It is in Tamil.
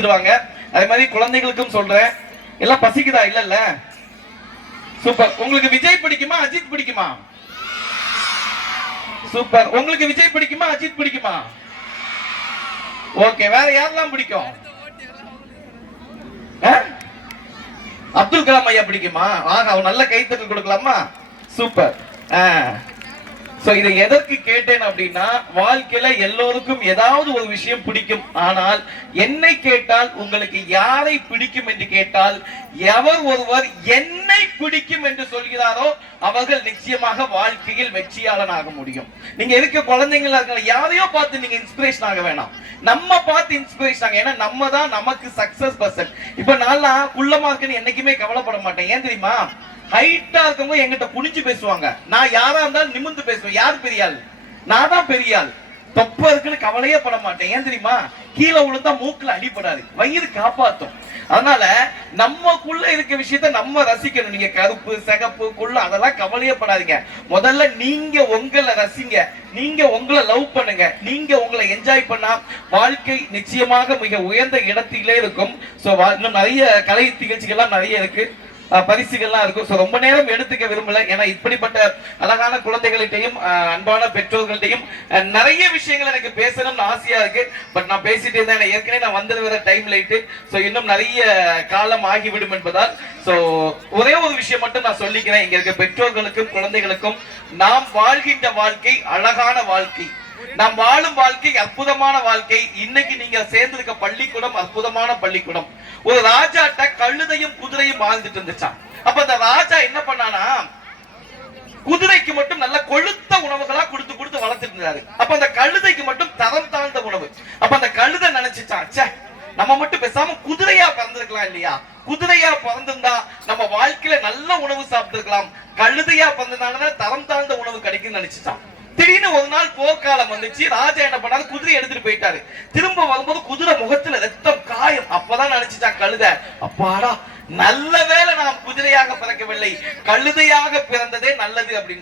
அதே மாதிரி குழந்தைகளுக்கும் சொல்றேன், எல்லாம் பசிக்குதா? இல்ல சூப்பர். உங்களுக்கு விஜய் பிடிக்குமா அஜித் பிடிக்குமா? சூப்பர். உங்களுக்கு விஜய் பிடிக்குமா அஜித் பிடிக்குமா? ஓகே. வேற யாரெல்லாம் பிடிக்கும்? அப்துல் கலாம் ஐயா பிடிக்குமா? அவன் நல்ல கைத்தட்டல் கொடுக்கலாமா? சூப்பர். இதை எதற்கு கேட்டேன் அப்படின்னா, வாழ்க்கையில எல்லோருக்கும் ஏதாவது ஒரு விஷயம் பிடிக்கும். ஆனால் என்னை கேட்டால் உங்களுக்கு யாரை பிடிக்கும் என்று கேட்டால், எவர் ஒருவர் என்னை பிடிக்கும் என்று சொல்கிறாரோ அவர்கள் நிச்சயமாக வாழ்க்கையில் வெற்றியாளனாக முடியும். நீங்க இருக்க குழந்தைங்களா இருக்க யாரையோ பார்த்து நீங்க இன்ஸ்பிரேஷன் ஆக வேணாம், நம்ம பார்த்து இன்ஸ்பிரேஷன் ஆக. ஏன்னா நம்ம தான் நமக்கு சக்சஸ் பர்சன். இப்ப நான் குள்ளமா இருக்குன்னு என்னைக்குமே கவலைப்பட மாட்டேன். ஏன் தெரியுமா? ஹைட்டா இருக்கவங்க என்கிட்ட குனிஞ்சு பேசுவாங்க, நான் யாரா இருந்தாலும் நிமிர்ந்து பேசுவேன். யார் பெரிய ஆள்? நான் தான் பெரிய ஆள். தொப்ப இருக்குன்னு கவலையே பட மாட்டேன். ஏன் தெரியுமா? கீழே விழுந்தா மூக்குல அடிபடாது, வயிறு காப்பாத்தும். அதனால நம்மக்குள்ள இருக்க விஷயத்த நம்ம ரசிக்கணும். நீங்க கருப்பு சிகப்பு குள்ள அதெல்லாம் கவலையே படாதீங்க. முதல்ல நீங்க உங்களை ரசிங்க, நீங்க உங்களை லவ் பண்ணுங்க, நீங்க உங்களை என்ஜாய் பண்ணா வாழ்க்கை நிச்சயமாக மிக உயர்ந்த இடத்திலே இருக்கும். இன்னும் நிறைய கலை நிகழ்ச்சிகள்லாம் நிறைய இருக்கு, பரிசுகள்லாம் இருக்கும். ரொம்ப நேரம் எடுத்துக்க விரும்பல. ஏன்னா இப்படிப்பட்ட அழகான குழந்தைகள்கிட்டையும் அன்பான பெற்றோர்கள்ட்டையும் நிறைய விஷயங்கள் எனக்கு பேசணும்னு ஆசையா இருக்கு. பட் நான் பேசிட்டு இருந்தேன், ஏற்கனவே நான் வந்தது வர டைம் லைட்டு. இன்னும் நிறைய காலம் ஆகிவிடும் என்பதால் ஒரே ஒரு விஷயம் மட்டும் நான் சொல்லிக்கிறேன். இங்க இருக்க பெற்றோர்களுக்கும் குழந்தைகளுக்கும், நாம் வாழ்கின்ற வாழ்க்கை அழகான வாழ்க்கை, நாம் வாழும் வாழ்க்கை அற்புதமான வாழ்க்கை. இன்னைக்கு நீங்க சேர்ந்திருக்க பள்ளிக்கூடம் அற்புதமான பள்ளிக்கூடம். ஒரு ராஜாட்ட கழுதையும் குதிரையும் வாழ்ந்துட்டு இருந்துச்சான். அப்ப அந்த ராஜா என்ன பண்ணானா, குதிரைக்கு மட்டும் நல்ல கொழுத்த உணவுகளா கொடுத்து கொடுத்து வளர்த்துட்டு இருந்தாரு. அப்ப அந்த கழுதைக்கு மட்டும் தரம் தாழ்ந்த உணவு. அப்ப அந்த கழுதை நினைச்சுச்சான், நம்ம மட்டும் பேசாம குதிரையா பிறந்திருக்கலாம் இல்லையா? குதிரையா பிறந்திருந்தா நம்ம வாழ்க்கையில நல்ல உணவு சாப்பிட்டு, கழுதையா பிறந்தனால தரம் தாழ்ந்த உணவு கிடைக்குன்னு நினைச்சுட்டான். திடீர்னு ஒரு நாள் போர்க்காலம் வந்துச்சு. ராஜா என்ன பண்ணாரு, குதிரை எடுத்துட்டு போயிட்டாரு. திரும்ப வரும்போது குதிரை முகத்துல ரத்தம் காயம். அப்பதான் நினைச்சுட்டான் கழுதை, அப்பாடா நல்ல வேளை நாம் குதிரையாக பிறக்கவில்லை, கழுதையாக பிறந்ததே நல்லது அப்படின்னு.